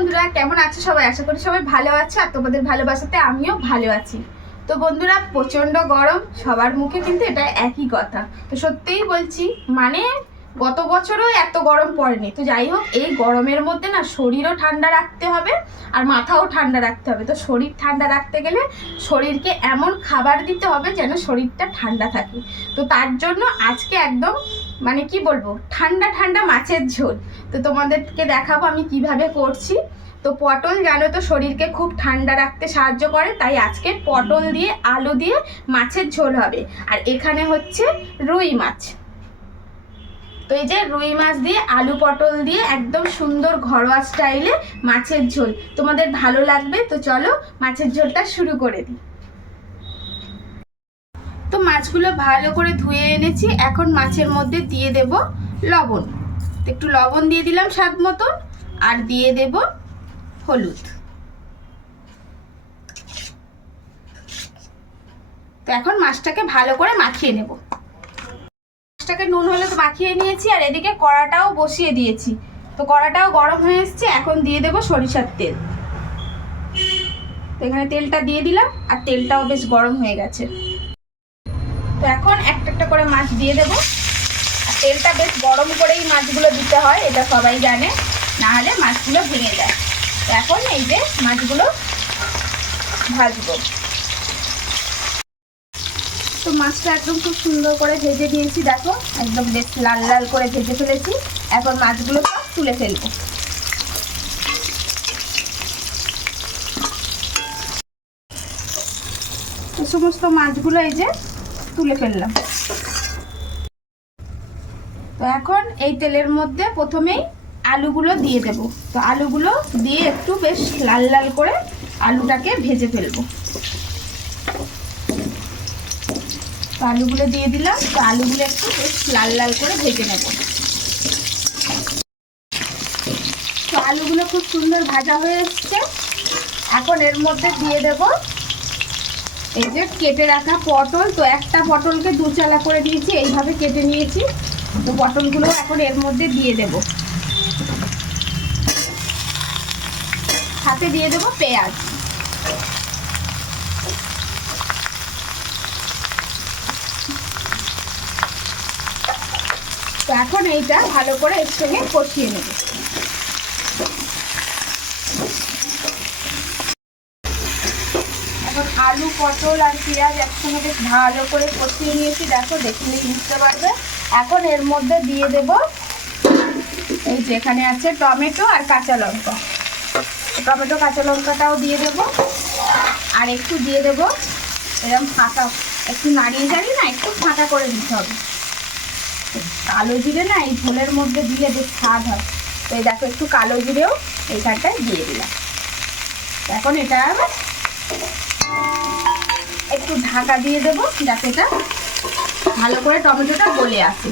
বন্ধুরা, কেমন আছো সবাই? আশা করি সবাই ভালো আছে আর তোমাদের ভালোবাসাতে আমিও ভালো আছি। তো বন্ধুরা, প্রচণ্ড গরম, সবার মুখে কিন্তু এটা একই কথা। তো সত্যিই বলছি, মানে গত বছরও এত গরম পড়েনি। তো যাই হোক, এই গরমের মধ্যে না শরীরও ঠান্ডা রাখতে হবে আর মাথাও ঠান্ডা রাখতে হবে। তো শরীর ঠান্ডা রাখতে গেলে শরীরকে এমন খাবার দিতে হবে যেন শরীরটা ঠান্ডা থাকে। তো তার জন্য আজকে একদম মানে কি বলবো, ঠান্ডা ঠান্ডা মাছের ঝোল। তো তোমাদেরকে দেখাবো আমি কিভাবে করছি। তো পটল জানো তো শরীরকে খুব ঠান্ডা রাখতে সাহায্য করে, তাই আজকে পটল দিয়ে আলু দিয়ে মাছের ঝোল হবে। আর এখানে হচ্ছে রুই মাছ। তো এই যে রুই মাছ দিয়ে আলু পটল দিয়ে একদম সুন্দর ঘরোয়া স্টাইলে মাছের ঝোল তোমাদের ভালো লাগবে। তো চলো মাছের ঝোলটা শুরু করে দিই। তো মাছগুলো ভালো করে ধুয়ে এনেছি, এখন মাছের মধ্যে দিয়ে দেব লবণ। একটু লবণ দিয়ে দিলাম স্বাদ মতন, আর দিয়ে দেব হলুদ। তো এখন মাছটাকে ভালো করে মাখিয়ে নেব। মাছটাকে নুন হলুদ মাখিয়ে নিয়েছি, আর এদিকে কড়াটাও বসিয়ে দিয়েছি। তো কড়াটাও গরম হয়ে এসছে, এখন দিয়ে দেব সরিষার তেল। তো এখানে তেলটা দিয়ে দিলাম, আর তেলটাও বেশ গরম হয়ে গেছে। তো এখন একটা একটা করে মাছ দিয়ে দেবো। আর তেলটা বেশ গরম করেই মাছগুলো দিতে হয়, এটা সবাই জানে, না হলে মাছগুলো ভেঙে যায়। তো এখন এই যে মাছগুলো ভাজবো। তো মাছটা একদম খুব সুন্দর করে ভেজে নিয়েছি, দেখো একদম বেশ লাল লাল করে ভেজে ফেলেছি। এখন মাছগুলো সব তুলে ফেলবো। তো সমস্ত মাছগুলো এই যে তুলে ফেললাম। তো এখন এই তেলের মধ্যে প্রথমেই আলুগুলো দিয়ে দেব। তো আলুগুলো দিয়ে একটু বেশ লাল লাল করে আলুটাকে ভেজে ফেলবো। তো আলুগুলো দিয়ে দিলাম। তো আলুগুলো একটু বেশ লাল লাল করে ভেজে নেব। তো আলুগুলো খুব সুন্দর ভাজা হয়ে এসছে। এখন এর মধ্যে দিয়ে দেব এই যে কেটে রাখা পটল। তো একটা পটলকে দু চালা করে দিয়েছি, এইভাবে কেটে নিয়েছি। তো পটলগুলো এখন এর মধ্যে দিয়ে দেব। সাথে দিয়ে দেব পেঁয়াজ। তো এখন এইটা ভালো করে এর সঙ্গে কষিয়ে নেব। এখন আলু পটল আর পেঁয়াজ একসঙ্গে বেশ ভালো করে কষিয়ে নিয়েছি, দেখো দেখলে বুঝতে পারবে। এখন এর মধ্যে দিয়ে দেব এই যে এখানে আছে টমেটো আর কাঁচা লঙ্কা। টমেটো কাঁচা লঙ্কাটাও দিয়ে দেব, আর একটু দিয়ে দেব এরকম ফাঁকা, একটু নাড়িয়ে জাড়িয়ে না একটু ফাঁকা করে দিতে হবে। কালো জিরে না এই ঝোলের মধ্যে দিলে বেশ স্বাদ হয়। তো এই দেখো একটু কালো জিরেও এইখানটায় দিয়ে দিলাম। এখন এটা একটু ঢাকা দিয়ে দেবো যাতে এটা ভালো করে টমেটোটা গলে আসে।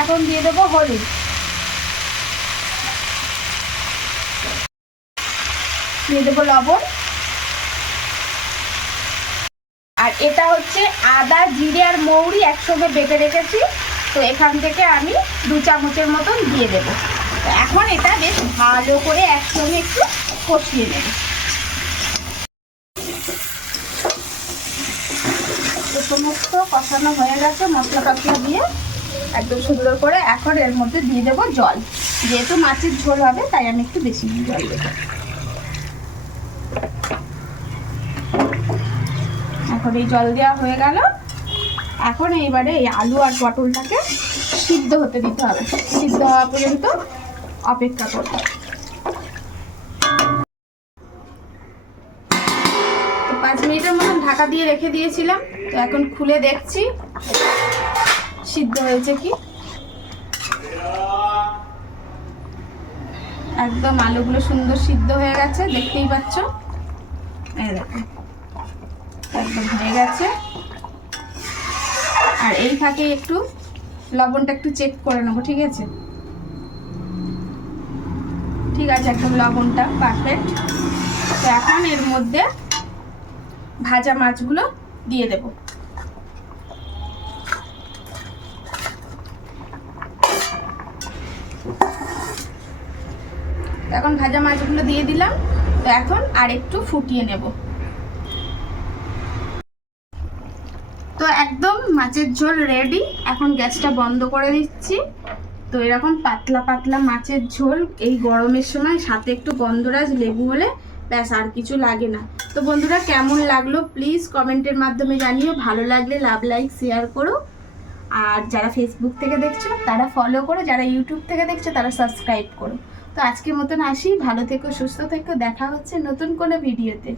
এখন দিয়ে দেবো হলুদ, দিয়ে দেবো লবণ। আর এটা হচ্ছে আদা জিরে আর মৌরি একসঙ্গে বেটে রেখেছি। তো এখান থেকে আমি 2 চামচের মতন দিয়ে দেবো। তো এখন এটা বেশ ভালো করে একসঙ্গে একটু কষিয়ে নেব। তো সমস্ত কষানো হয়ে গেছে মশলা টশলা দিয়ে একদম সুন্দর করে। এখন এর মধ্যে দিয়ে দেবো জল। যেহেতু মাছের ঝোল হবে তাই আমি একটু বেশি জল দেবো। এখন এই জল দেওয়া হয়ে গেল। এখন এইবারে এই আলু আর পটলটাকে সিদ্ধ হতে দিতে হবে। সিদ্ধ হওয়া পর্যন্ত অপেক্ষা করব। তো 5 মিনিটের মতন ঢাকা দিয়ে রেখে দিয়েছিলাম। তো এখন খুলে দেখছি সিদ্ধ হয়েছে কি। একদম আলুগুলো সুন্দর সিদ্ধ হয়ে গেছে, দেখতেই পাচ্ছ। এই দেখো একদম হয়ে গেছে। আর এই ফাঁকে একটু লবণটা একটু চেক করে নেবো। ঠিক আছে, ঠিক আছে, একদম লবণটা পারফেক্ট। তো এখন এর মধ্যে ভাজা মাছগুলো দিয়ে দেব। তো এখন ভাজা মাছগুলো দিয়ে দিলাম। তো এখন আর একটু ফুটিয়ে নেব। তো একদম মাছের ঝোল রেডি। এখন গ্যাসটা বন্ধ করে দিচ্ছি। তো এরকম পাতলা পাতলা মাছের ঝোল এই গরমের সময়, সাথে একটু গন্ধরাজ লেবু হলে ব্যাস, আর কিছু লাগে না। তো বন্ধুরা, কেমন লাগলো প্লিজ কমেন্টের মাধ্যমে জানিও। ভালো লাগলে লাভ, লাইক, শেয়ার করো। আর যারা ফেসবুক থেকে দেখছো তারা ফলো করো, যারা ইউটিউব থেকে দেখছো তারা সাবস্ক্রাইব করো। তো আজকের মতন আসি, ভালো থেকো, সুস্থ থেকো, দেখা হচ্ছে নতুন কোনো ভিডিওতে।